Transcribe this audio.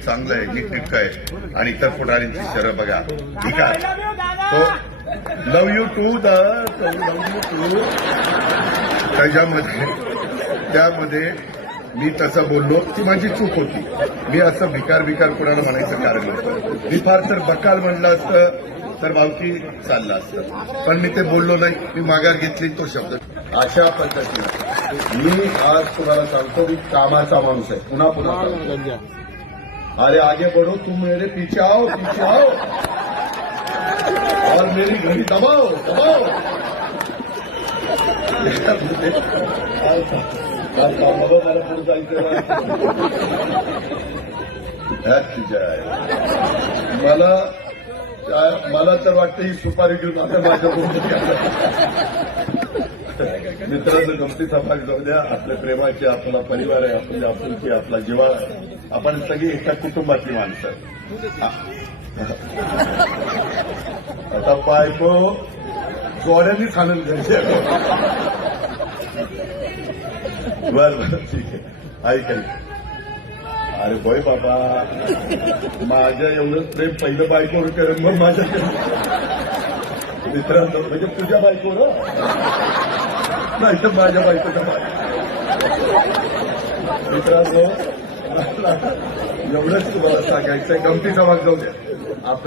चांगलं आहे, नीटनेटकं आहे आणि इतर पुढाऱ्यांची शरं बघा. ठीक आहे, तो लव्ह यू टू त्यामध्ये मी तसं बोललो ती माझी चूक होती. मी असं भिकार कोणाला म्हणायचं कारण नव्हतं. मी फार तर बकाल म्हणलं असतं तर भावकी चाललं असतं, पण मी ते बोललो नाही. मी माघार घेतली तो शब्द. अशा पद्धतीनं मी आज तुम्हाला सांगतो मी कामाचा माणूस आहे. पुन्हा अरे आगे बढ़ो, तुम मेरे पीछे आओ और मेरी घड़ी दबाओ. मला पुढे जायचं मला तर वाटतं ही सुपारी घेऊन आता माझ्या मित्रांनो गमतीचा भाग जाऊ द्या. आपल्या प्रेमाचे, आपला परिवार आहे, आपली आपुलकी, आपला जिव्हाळा आहे. आपण सगळी एका कुटुंबातली माणसं. आता बायको जोड्यांनी खाणून घ्यायचे. बरं ठीक आहे, ऐकाय. अरे बोय बाबा, माझ्या एवढं प्रेम पहिलं बायकोवर करेन मग माझ्या मित्रांनो, म्हणजे तुझ्या बायकोवर नाही तर माझ्या बायकोच्या मित्रांनो, एवढंच तुम्हाला सांगायचं. गमतीचा भाग जाऊ द्या.